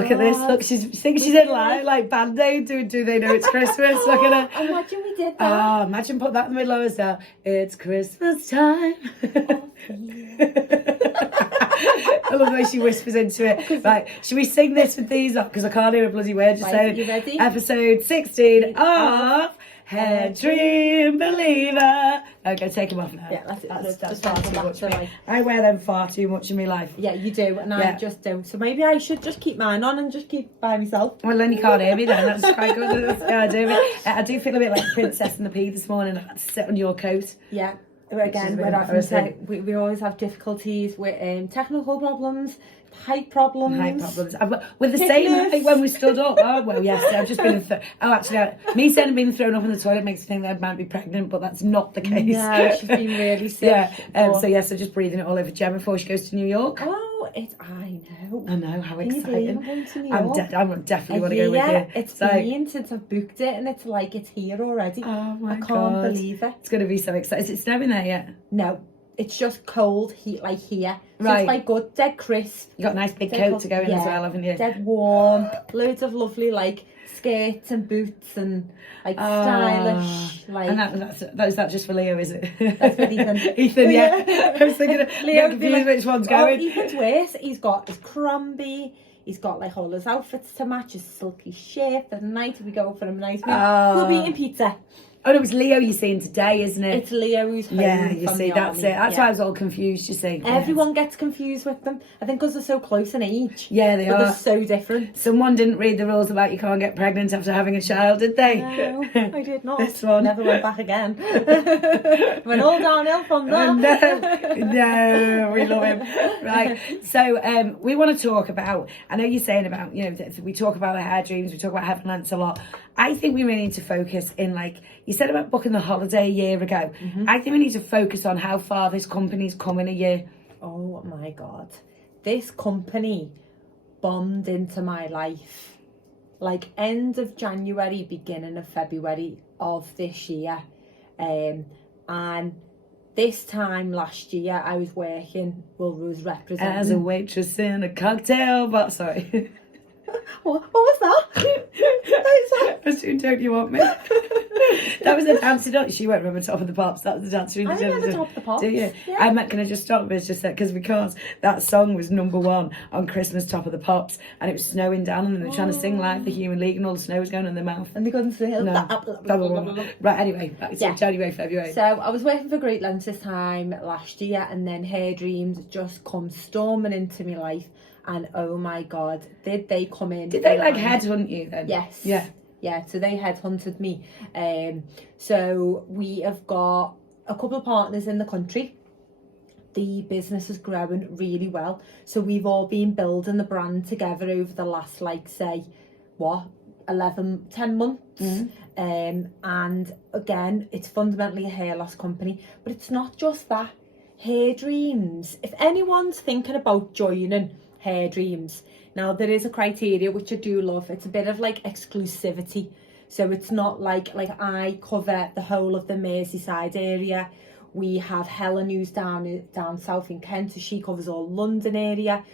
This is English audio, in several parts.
look at this. Look, she's in line, like Band-Aid. Do they know it's Christmas? Look at her. Imagine we did that. Oh, imagine put that in the middle of us now. It's Christmas time. I love the way she whispers into it. Right, should we sing this with these up? Because I can't hear a bloody word you're saying. You ready? Episode 16 of Hairdream Believer. Okay, take them off now. Yeah, that's far too much for me. like... I wear them far too much in my life. Yeah, you do, and I just don't. So maybe I should just keep mine on and just keep by myself. Well, then you can't hear me then. That's quite good. I do feel a bit like Princess and the Pea this morning. I had to sit on your coat. Yeah. Again, we always have difficulties with technical problems, height problems. We're the same height when we stood up. Oh, well, yes, I've just been... me saying being thrown up in the toilet makes me think that I might be pregnant, but that's not the case. No, she's been really sick. Yeah, so just breathing it all over Jemma before she goes to New York. Oh, I know, how exciting. I'm definitely want to go with you. It's been since I've booked it, and it's here already. Oh my God. I can't believe it. It's going to be so exciting. Is it snowing there yet? No. It's just cold heat like here. So right. It's like good, dead crisp. You got a nice big coat to go in as well, haven't you? Dead warm. Loads of lovely like skirts and boots and like stylish. Like, and is that just for Leo, is it? That's for Ethan. Ethan, yeah. I was thinking of Leo, confused which one's going. Ethan's worse. He's got his Crombie. He's got like all his outfits to match, his silky shirt. The night we go for a nice meal. We'll be eating pizza. Oh no, it's Leo you're seeing today, isn't it? It's Leo who's home. Yeah, you see, that's it. That's why I was all confused, you see. Everyone gets confused with them. I think because they're so close in age. Yeah, they are. They're so different. Someone didn't read the rules about you can't get pregnant after having a child, did they? No, I did not. This one. Never went back again. Went all downhill from that. No, we love him. Right, so we want to talk about, I know you're saying about, we talk about the hair dreams, we talk about heaven lengths a lot. I think we really need to focus in, like, you said about booking the holiday a year ago. Mm-hmm. I think we need to focus on how far this company's come in a year. Oh my God. This company bombed into my life. Like end of January, beginning of February of this year. And this time last year, I was working, was representing... As a waitress in a cocktail bar, sorry. What was that? I was doing Don't You Want Me? That was a dancing on. She won't remember Top of the Pops. That was the dancer in the I remember Top of the Pops. Do you? Yeah. Can I just stop? It's just that because that song was #1 on Christmas, Top of the Pops, and it was snowing down, and they were trying to sing live the Human League, and all the snow was going in their mouth. And they couldn't sing it. No. Right, anyway, back to January, February. So I was working for Great Lengths this time last year, and then Hairdreams just come storming into my life. And oh my God, did they come in? Did they like headhunt you then? Yes. Yeah, so they headhunted me. So we have got a couple of partners in the country. The business is growing really well. So we've all been building the brand together over the last, 10 months. Mm-hmm. And again, it's fundamentally a hair loss company. But it's not just that. Hairdreams. If anyone's thinking about joining Hairdreams, now there is a criteria which I do love. It's a bit of like exclusivity, so it's not like I cover the whole of the Merseyside area. We have Helen who's down south in Kent, so she covers all London area.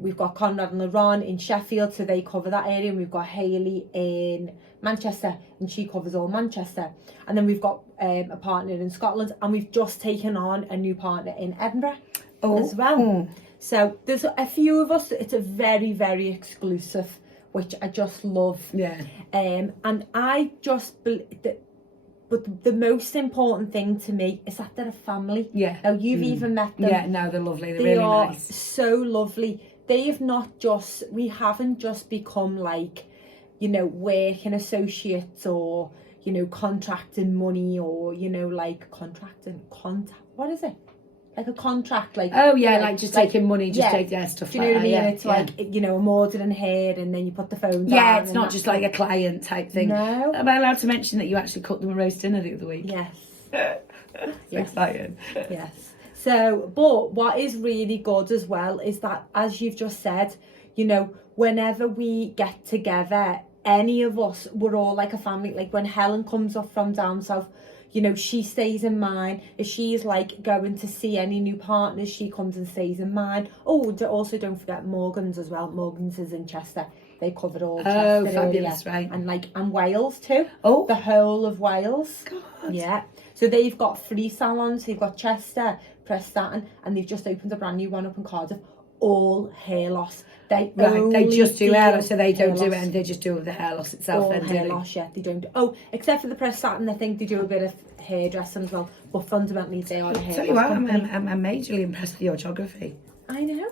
We've got Conrad and Laron in Sheffield, so they cover that area, and we've got Hayley in Manchester, and she covers all Manchester. And then we've got a partner in Scotland, and we've just taken on a new partner in Edinburgh as well. So there's a few of us. It's a very, very exclusive, which I just love. Yeah. And I just believe that. But the most important thing to me is that they're a family. Yeah. Now you've even met them. Yeah, no, they're lovely. They're they really are nice. So lovely. They have not just. We haven't just become like, working associates or contracting money or what is it? Like a contract, like just taking money, take their stuff. Do you know what I mean? It's like I'm ordering hair, and then you put the phone down. Yeah, it's not just like a client type thing. No. Am I allowed to mention that you actually cooked them a roast dinner the other week? Yes. Exciting. Yes. So, but what is really good as well is that, as you've just said, whenever we get together, any of us, we're all like a family. Like when Helen comes up from down south, you know, she stays in mine. If she's like going to see any new partners, she comes and stays in mine. Oh, also don't forget Morgan's as well. Morgan's is in Chester. They covered all Chester. Oh, fabulous, area. right. And Wales too. Oh. The whole of Wales. God. Yeah. So they've got 3 salons. They've got Chester, Prestatyn, and they've just opened a brand new one up in Cardiff. All hair loss. They just do hair loss, so they don't do it, loss. and they just do the hair loss itself. All then, hair loss, yeah, they don't. Oh, except for the Prestatyn, I think they do a bit of hairdressing as well. But fundamentally, they are a hair Tell you loss what, company. I'm majorly impressed with your geography. I know.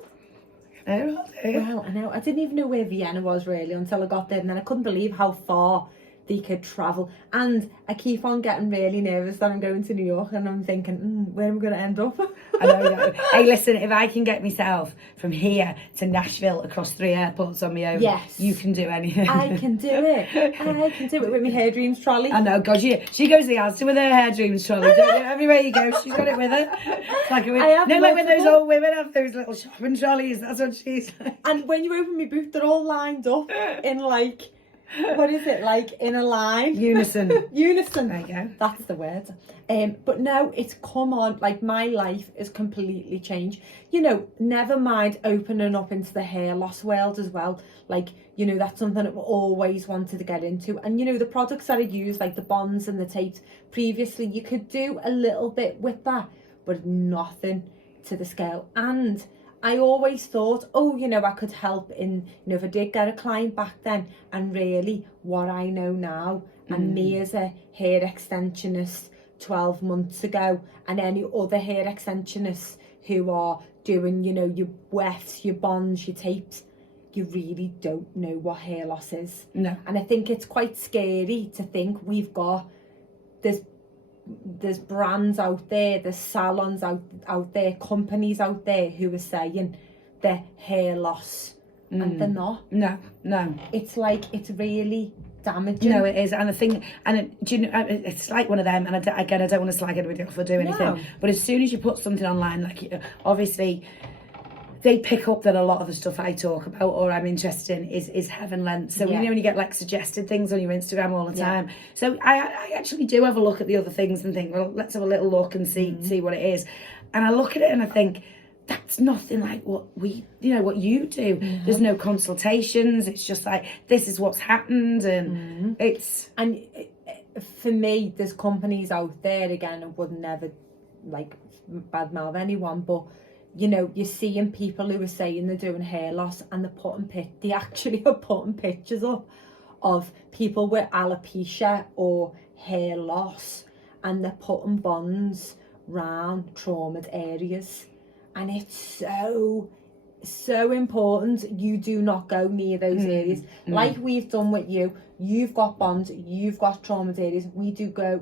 Oh, Well, I know. I didn't even know where Vienna was really until I got there, and then I couldn't believe how far they could travel. And I keep on getting really nervous that I'm going to New York, and I'm thinking, where am I going to end up? I know. Hey, listen, if I can get myself from here to Nashville across 3 airports on my own, yes, you can do anything. I can do it. I can do it with my Hairdreams trolley. I know, God, she goes to the Asda with her Hairdreams trolley. Everywhere you go, she's got it with her. It's like like when those old women have those little shopping trolleys. That's what she's like. And when you open my boot, they're all lined up in like, what is it, like in a line? Unison. Unison. There you go. That's the word. But now it's come on, like my life is completely changed. You know, never mind opening up into the hair loss world as well. Like, you know, that's something that we always wanted to get into. And, you know, the products that I use, like the bonds and the tapes, previously you could do a little bit with that, but nothing to the scale. And I always thought, oh, you know, I could help in, you know, if I did get a client back then, and really what I know now, and me as a hair extensionist 12 months ago, and any other hair extensionists who are doing, you know, your wefts, your bonds, your tapes, you really don't know what hair loss is. No. And I think it's quite scary to think we've got there's brands out there, there's salons out there, companies out there who are saying they're hair loss, and they're not. No. It's like, it's really damaging. No, it is. And the thing, do you know, it's like one of them, and I don't want to slag anybody off or do anything, No. but as soon as you put something online, like, obviously, they pick up that a lot of the stuff I talk about or I'm interested in is heaven lent. So you know when you get like suggested things on your Instagram all the time. So I actually do have a look at the other things and think, well, let's have a little look and see what it is. And I look at it and I think, that's nothing like what we, you know, what you do. There's no consultations. It's just like, this is what's happened, and it's... And for me, there's companies out there, again, I would never like badmouth anyone, but you know, you're seeing people who are saying they're doing hair loss, and they actually are putting pictures up of people with alopecia or hair loss, and they're putting bonds round traumatized areas. And it's so important you do not go near those areas. Like we've done with you. You've got bonds, you've got traumatized areas. We go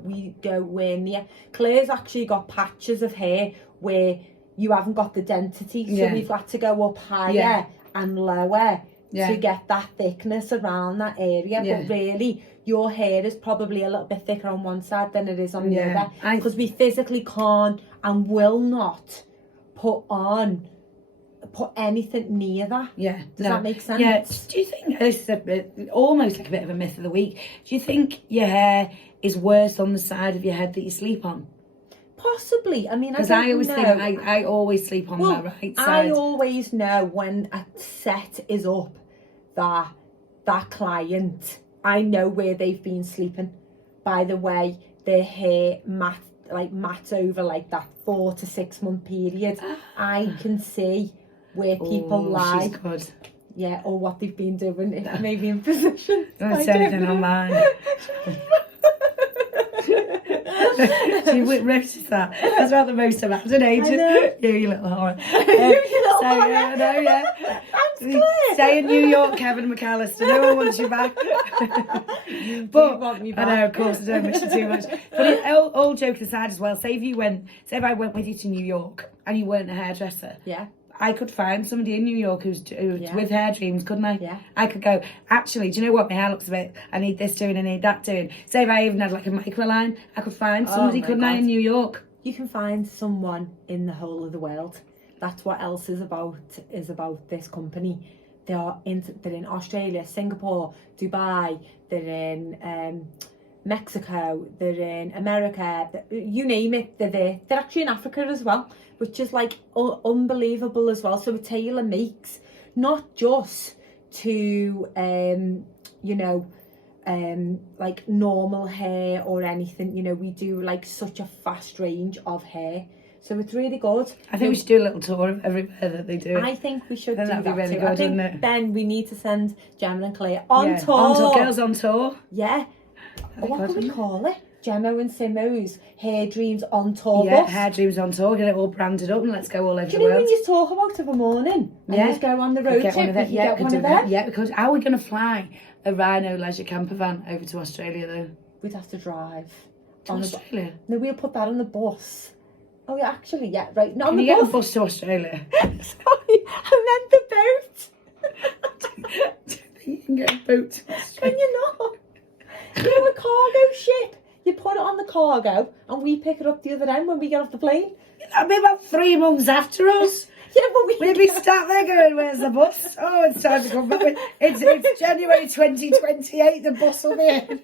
way near. Claire's actually got patches of hair where you haven't got the density, so we've had to go up higher and lower to get that thickness around that area. But really, your hair is probably a little bit thicker on one side than it is on the other, because we physically can't and will not put anything near that. Does that make sense? Yeah. Do you think, this is almost like a bit of a myth of the week, do you think your hair is worse on the side of your head that you sleep on? Possibly. I mean, because I always think I always sleep on my right side. I always know when a set is up that client, I know where they've been sleeping by the way their hair mats over like that 4 to 6 month period. I can see where people lie. She's good. Yeah, or what they've been doing, if maybe in position. Don't say anything online. She rips that. That's about the most I've had in ages. You little horror. I know. Thanks, Claire. Stay in New York, Kevin McAllister. No one wants you back. But want me back. I know, of course, I don't miss you too much. But all joking aside as well, say if I went with you to New York and you weren't a hairdresser. I could find somebody in New York who's with Hairdreams, couldn't I? Yeah. I could go, actually, do you know what? My hair looks a bit, I need this doing, I need that doing. Say if I even had like a microline, I could find somebody, couldn't I, in New York? You can find someone in the whole of the world. That's what else is about this company. They're in Australia, Singapore, Dubai, they're in Mexico, they're in America, you name it, they're there. They're actually in Africa as well, which is like unbelievable as well. So a tailor makes not just to you know, like normal hair or anything, you know, we do like such a vast range of hair, so it's really good. I think we should do a little tour of everywhere that they do. I think we should do that'd that be really too. good, I think wouldn't it? then we need to send Jemma and Claire on tour. On tour, girls on tour. Yeah. What good, can we wouldn't it? call it? Jemma and Simmo's Hairdreams on tour Yeah, bus. Hairdreams on tour, get it all branded up and let's go all over Do you the know world. when you talk about of a morning and Yeah. just go on the Could road get trip? one of them. We Yeah, get could one do of that. them. Yeah, because how are we going to fly a Rhino leisure camper van over to Australia though? We'd have to drive. To Australia? No, we'll put that on the bus. Oh yeah, actually, yeah, right. Not on Can the you get a bus. bus to Australia? Sorry, I meant the boat. Do you think you can get a boat to Australia? Can you not? You know, a cargo ship. You put it on the cargo and we pick it up the other end when we get off the plane. That'll be about 3 months after us. Yeah, but We'll be sat there going, where's the bus? Oh, it's time to come back. It's January 2028, the bus will be in.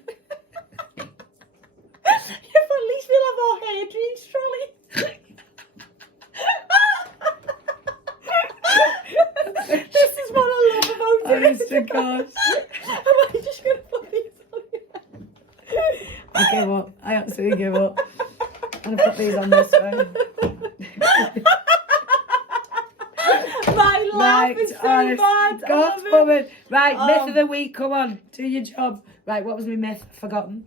Yeah, but at least we'll have our Hairdreams trolley. This is what I love about it. Honest to God. Am I just going to put these on here? I give up. I absolutely give up. I'm going to put these on this way. My laugh is so bad. God's I love it. woman. Right, myth of the week. Come on, do your job. Right, what was my myth? Forgotten.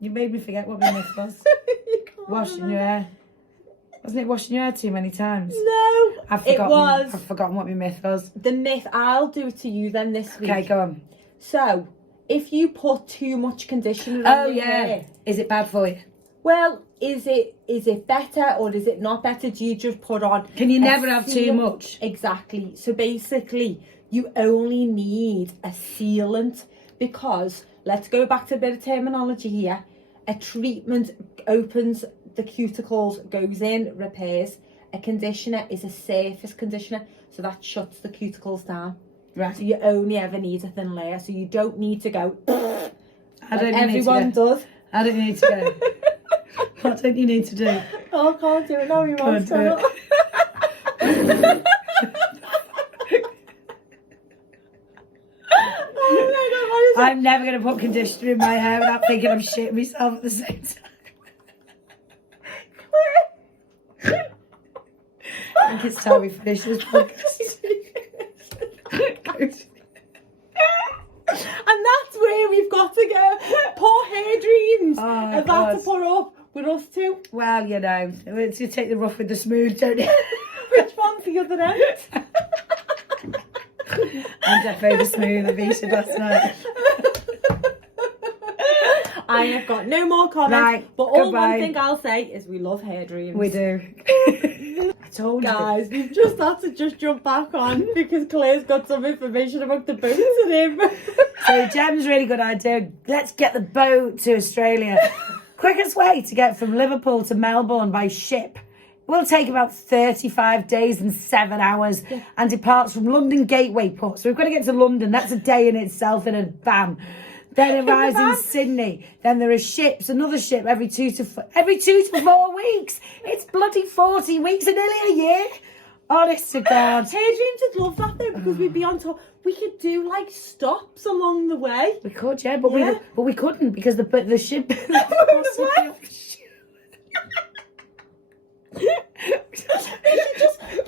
You made me forget what my myth was. You can't Washing remember. your hair. Wasn't it washing your hair too many times? No, I've it forgotten. was. I've forgotten what my myth was. The myth. I'll do it to you then this week. Okay, go on. So, if you put too much conditioner Oh on your yeah. hair, Is it bad for you? well, is it better or is it not better? Do you just put on? Can you a never have too seal- much? Exactly. So basically, you only need a sealant because, let's go back to a bit of terminology here. A treatment opens the cuticles, goes in, repairs. A conditioner is a surface conditioner, so that shuts the cuticles down. Right. So you only ever need a thin layer, so you don't need to go I don't like need everyone to go. does. I don't need to go. What don't you need to do? Oh, I can't do it now, you Can't do want it. Oh my God, I'm never going to put conditioner in my hair without thinking I'm shitting myself at the same time. I think it's time we finish this podcast. And that's where we've got to go. Poor Hairdreams. Oh, Have had God. to put up with us two. Well, you know, it's you take the rough with the smooth, don't you? Which one's the other end? I'm definitely the smooth of Isha last night. I have got no more comments. Right, but all goodbye. one thing I'll say is we love Hairdreams. We do. I told you. Guys, we've just had to just jump back on because Claire's got some information about the boat and him. So Jem's really good idea. Let's get the boat to Australia. Quickest way to get from Liverpool to Melbourne by ship will take about 35 days and 7 hours and departs from London Gateway Port. So we've got to get to London. That's a day in itself in a van. Then it arrives in Sydney. Then there are ships, another ship every 2 to 4 weeks. It's bloody 40 weeks and nearly a year. Honest to God. Hairdreams would love that though because we'd be on tour. We could do like stops along the way. We could, yeah, but Yeah. we couldn't because the ship. We could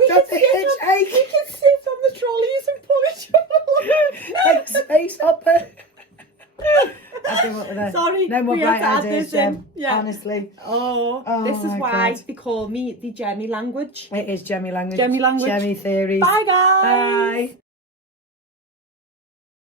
That's a we hitchhike. could sit on the trolleys and pull each other along. Like space hopper. I think what we're Sorry, no more we had bright to add ideas, this in. Jem. Yeah. Honestly, Oh, this is my why God. they call me the Jemmie language. it is Jemmie language. Jemmie language. Jemmie theories. Bye guys. Bye.